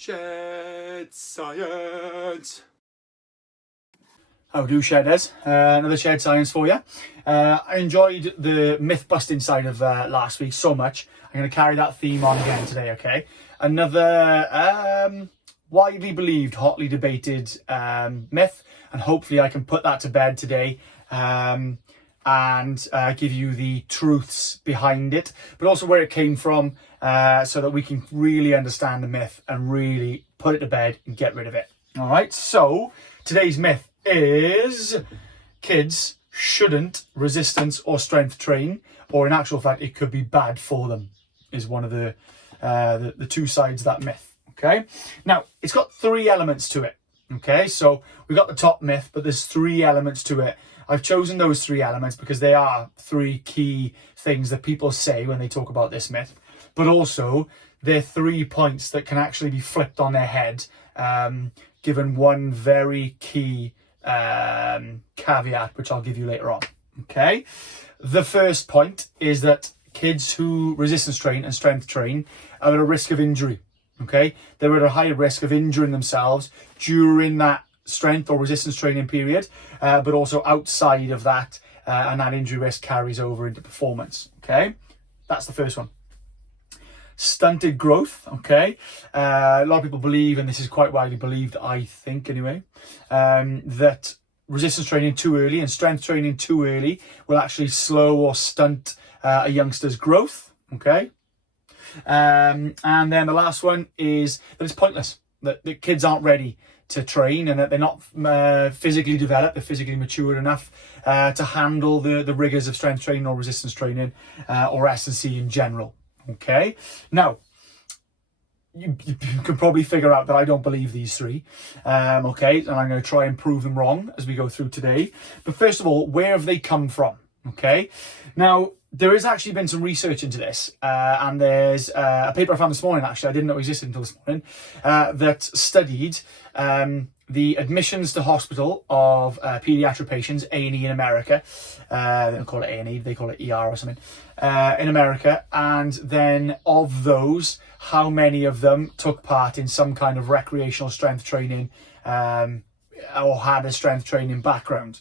Shed Science. How do, Shedders? Another Shed Science for you. I enjoyed the myth busting side of last week so much. I'm going to carry that theme on again today, okay? Another widely believed, hotly debated myth, and hopefully I can put that to bed today and give you the truths behind it, but also where it came from, so that we can really understand the myth and really put it to bed and get rid of it. All right, so today's myth is kids shouldn't resistance or strength train, or in actual fact it could be bad for them, is one of the two sides of that myth. Okay, now it's got three elements to it. Okay, so we've got the top myth, but there's three elements to it. I've chosen those three elements because they are three key things that people say when they talk about this myth, but also they're 3 points that can actually be flipped on their head, given one very key caveat, which I'll give you later on. Okay, the first point is that kids who resistance train and strength train are at a risk of injury. Okay, they're at a higher risk of injuring themselves during that strength or resistance training period, but also outside of that, and that injury risk carries over into performance. Okay, that's the first one. Stunted growth. Okay, a lot of people believe, and this is quite widely believed, I think anyway, that resistance training too early and strength training too early will actually slow or stunt a youngster's growth. Okay, and then the last one is that it's pointless, that the kids aren't ready to train and that they're not physically developed, they're physically mature enough to handle the rigors of strength training or resistance training, or S&C in general. Okay, now you can probably figure out that I don't believe these three, okay, and I'm going to try and prove them wrong as we go through today. But first of all, where have they come from? Okay, now there has actually been some research into this, and there's a paper I found this morning, actually, I didn't know it existed until this morning, that studied the admissions to hospital of paediatric patients, A&E in America. They don't call it A&E, they call it ER or something, in America. And then of those, how many of them took part in some kind of recreational strength training, or had a strength training background.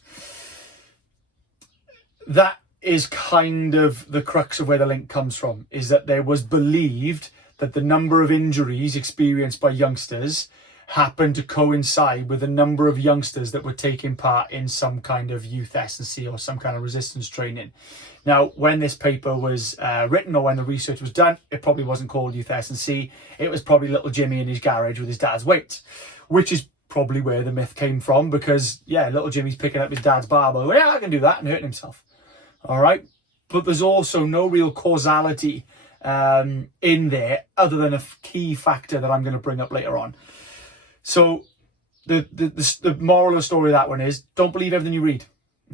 That is kind of the crux of where the link comes from, is that there was believed that the number of injuries experienced by youngsters happened to coincide with the number of youngsters that were taking part in some kind of youth S&C or some kind of resistance training. Now, when this paper was written, or when the research was done, it probably wasn't called youth S&C. It was probably little Jimmy in his garage with his dad's weights, which is probably where the myth came from, because, yeah, little Jimmy's picking up his dad's barbell. Yeah, I can do that, and hurting himself. All right, but there's also no real causality in there, other than a key factor that I'm going to bring up later on. So the moral of the story of that one is, don't believe everything you read,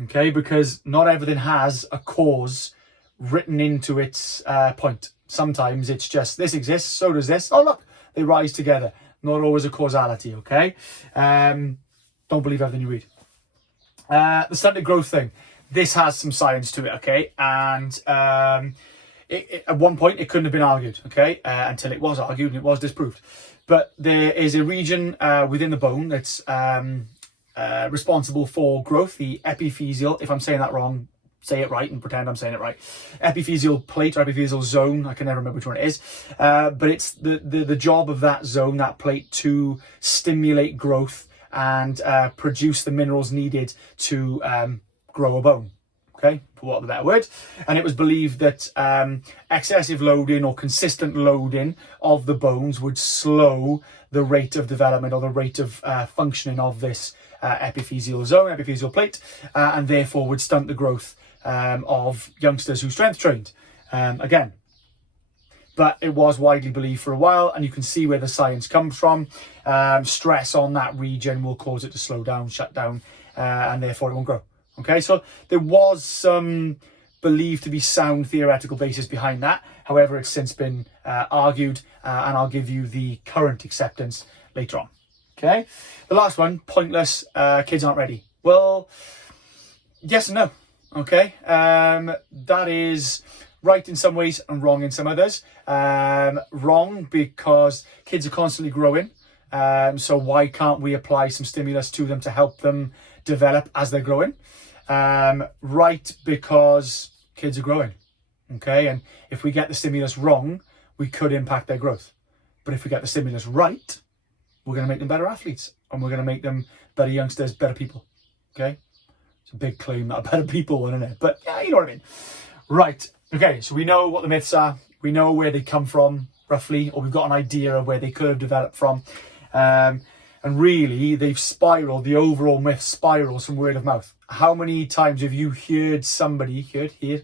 okay? Because not everything has a cause written into its point. Sometimes it's just, this exists, so does this. Oh, look, they rise together. Not always a causality, okay? Don't believe everything you read. The stunted growth thing. This has some science to it, okay? And at one point, it couldn't have been argued, okay? Until it was argued and it was disproved. But there is a region within the bone that's responsible for growth, the epiphyseal. If I'm saying that wrong, say it right and pretend I'm saying it right. Epiphyseal plate or epiphyseal zone, I can never remember which one it is. But it's the job of that zone, that plate, to stimulate growth and produce the minerals needed to grow a bone, okay, for what the better word. And it was believed that excessive loading or consistent loading of the bones would slow the rate of development or the rate of functioning of this epiphyseal zone, epiphyseal plate, and therefore would stunt the growth of youngsters who strength trained. Again, but it was widely believed for a while, and you can see where the science comes from. Stress on that region will cause it to slow down, shut down, and therefore it won't grow. Okay, so there was some believed to be sound theoretical basis behind that. However, it's since been argued, and I'll give you the current acceptance later on. Okay, the last one, pointless, kids aren't ready. Well, yes and no. Okay, that is right in some ways and wrong in some others. Wrong because kids are constantly growing. So why can't we apply some stimulus to them to help them develop as they're growing? Right because kids are growing. Okay, and if we get the stimulus wrong, we could impact their growth. But if we get the stimulus right, we're going to make them better athletes, and we're going to make them better youngsters, better people. Okay, it's a big claim, that a better people one, isn't it? But yeah, you know what I mean. Right. Okay, so we know what the myths are. We know where they come from, roughly, or we've got an idea of where they could have developed from. And really, they've spiraled, the overall myth spirals from word of mouth. How many times have you heard somebody,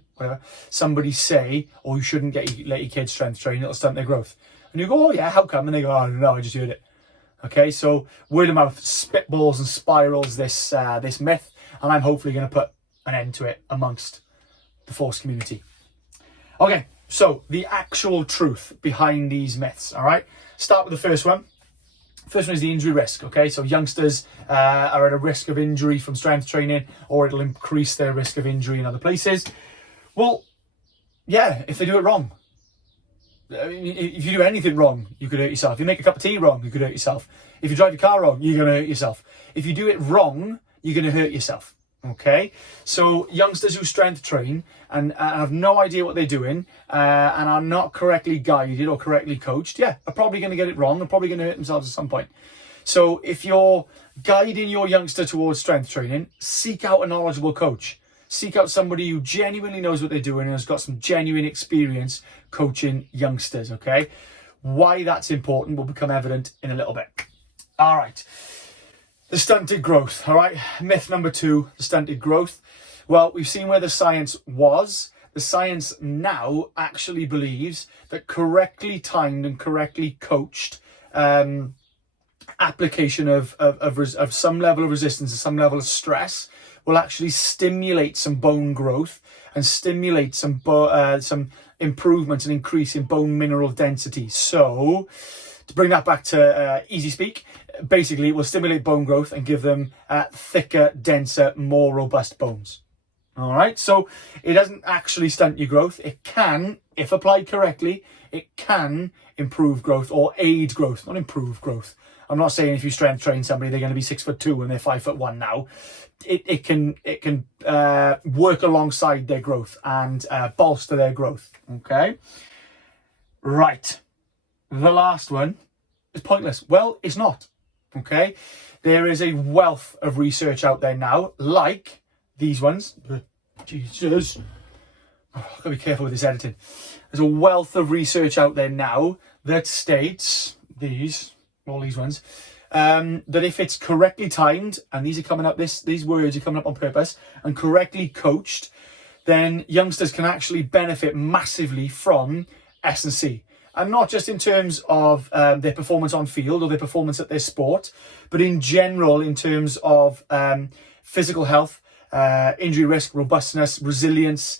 somebody say, oh, you shouldn't let your kids strength train, it'll stunt their growth. And you go, oh yeah, how come? And they go, oh no, I just heard it. Okay, so word of mouth spitballs and spirals this myth, and I'm hopefully going to put an end to it amongst the force community. Okay, so the actual truth behind these myths, all right? Start with the first one. First one is the injury risk, okay? So youngsters are at a risk of injury from strength training, or it'll increase their risk of injury in other places. Well, yeah, if they do it wrong. I mean, if you do anything wrong, you could hurt yourself. If you make a cup of tea wrong, you could hurt yourself. If you drive your car wrong, you're going to hurt yourself. If you do it wrong, you're going to hurt yourself. Okay, so youngsters who strength train and have no idea what they're doing and are not correctly guided or correctly coached, yeah, are probably going to get it wrong. They're probably going to hurt themselves at some point. So if you're guiding your youngster towards strength training, seek out a knowledgeable coach. Seek out somebody who genuinely knows what they're doing and has got some genuine experience coaching youngsters, okay? Why that's important will become evident in a little bit. All right. The stunted growth, all right? Myth number 2, the stunted growth. Well, we've seen where the science was. The science now actually believes that correctly timed and correctly coached application of some level of resistance and some level of stress will actually stimulate some bone growth and stimulate some improvement and increase in bone mineral density. So, to bring that back to easy speak, basically it will stimulate bone growth and give them thicker, denser, more robust bones. All right, so it doesn't actually stunt your growth. It can, if applied correctly, it can improve growth or aid growth, not improve growth. I'm not saying if you strength train somebody, they're going to be 6'2" when they're 5'1" now. It can work alongside their growth and bolster their growth. Okay, right. The last one is pointless. Well, it's not. Okay, there is a wealth of research out there now, like these ones. Jesus, I've got to be careful with this editing. There's a wealth of research out there now that states all these ones, that if it's correctly timed, and these words are coming up on purpose, and correctly coached, then youngsters can actually benefit massively from S&C. And not just in terms of their performance on field or their performance at their sport, but in general in terms of physical health, injury risk, robustness, resilience,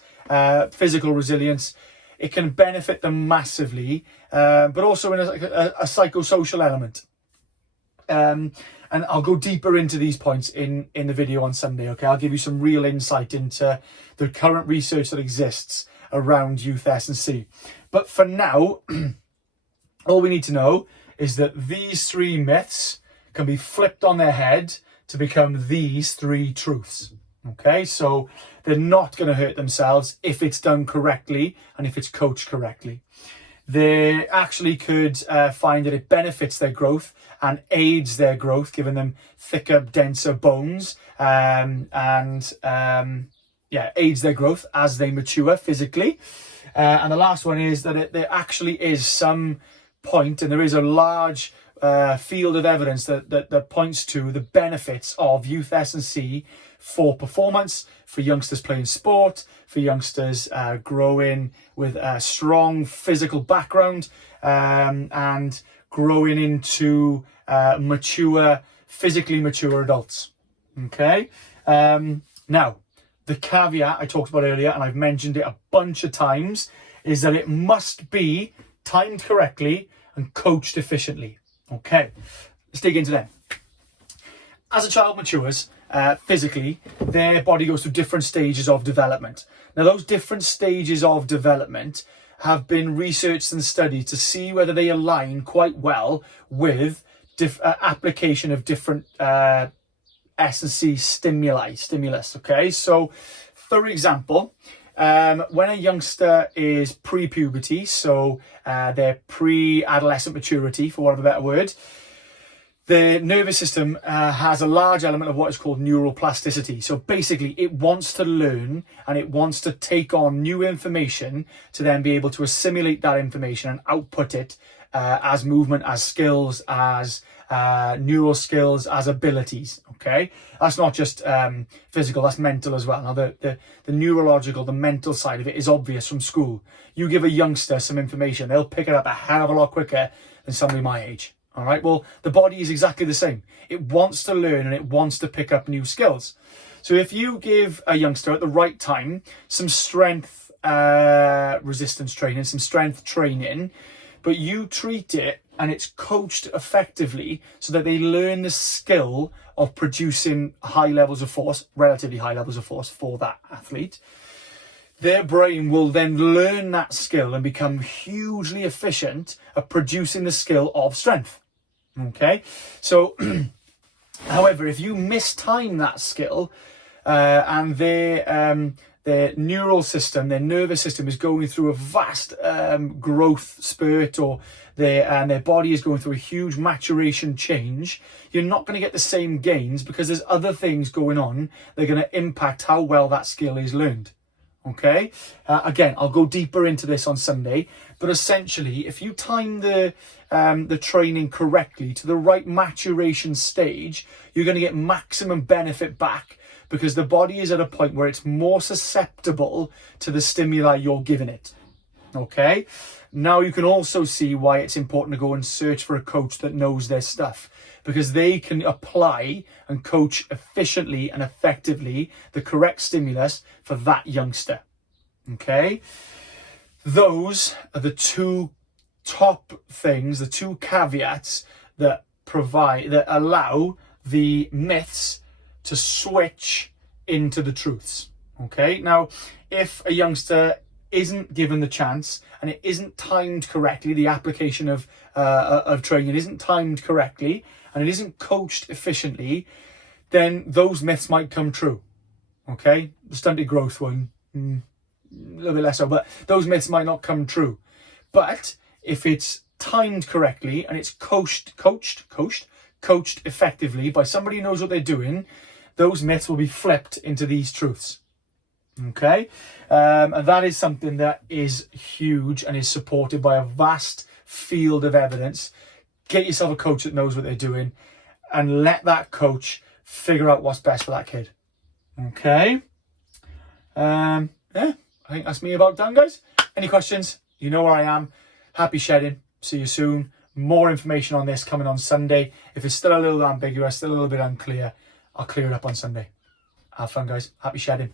physical resilience. It can benefit them massively, but also in a psychosocial element. And I'll go deeper into these points in the video on Sunday, okay? I'll give you some real insight into the current research that exists around youth S&C. But for now, all we need to know is that these 3 myths can be flipped on their head to become these 3 truths. Okay, so they're not going to hurt themselves if it's done correctly and if it's coached correctly. They actually could find that it benefits their growth and aids their growth, giving them thicker, denser bones, aids their growth as they mature physically. And the last one is that there actually is some point, and there is a large field of evidence that points to the benefits of youth S&C for performance, for youngsters playing sport, for youngsters growing with a strong physical background, and growing into physically mature adults. Okay? Now, the caveat I talked about earlier, and I've mentioned it a bunch of times, is that it must be timed correctly and coached efficiently. Okay, let's dig into them. as a child matures physically, their body goes through different stages of development. Now, those different stages of development have been researched and studied to see whether they align quite well with application of different S&C stimulus. Okay, so for example, when a youngster is pre-puberty, so they're pre-adolescent maturity, for want of a better word, the nervous system has a large element of what is called neuroplasticity. So basically, it wants to learn and it wants to take on new information to then be able to assimilate that information and output it as movement, as skills, as neural skills, as abilities. Okay, that's not just physical, that's mental as well. Now the neurological, the mental side of it is obvious from school. You give a youngster some information, they'll pick it up a hell of a lot quicker than somebody my age. All right, well, the body is exactly the same. It wants to learn and it wants to pick up new skills. So if you give a youngster at the right time some strength resistance training, some strength training, but you treat it and it's coached effectively so that they learn the skill of producing high levels of force, relatively high levels of force for that athlete, their brain will then learn that skill and become hugely efficient at producing the skill of strength. Okay, so however, if you mistime that skill and their neural system, their nervous system is going through a vast growth spurt, or their body is going through a huge maturation change, you're not going to get the same gains because there's other things going on that are going to impact how well that skill is learned. Okay, again, I'll go deeper into this on Sunday, but essentially, if you time the training correctly to the right maturation stage, you're going to get maximum benefit back because the body is at a point where it's more susceptible to the stimuli you're giving it. Okay, now you can also see why it's important to go and search for a coach that knows their stuff, because they can apply and coach efficiently and effectively the correct stimulus for that youngster. Okay, those are the two top things, the two caveats that allow the myths to switch into the truths. Okay, now if a youngster isn't given the chance and it isn't timed correctly, the application of training isn't timed correctly and it isn't coached efficiently, then those myths might come true. Okay, the stunted growth one, a little bit less so, but those myths might not come true. But if it's timed correctly and it's coached effectively by somebody who knows what they're doing, those myths will be flipped into these truths. Okay, and that is something that is huge and is supported by a vast field of evidence. Get yourself a coach that knows what they're doing and let that coach figure out what's best for that kid. Okay, yeah, I think that's me about done, guys. Any questions? You know where I am. Happy shedding. See you soon. More information on this coming on Sunday. If it's still a little ambiguous, still a little bit unclear, I'll clear it up on Sunday. Have fun, guys. Happy shedding.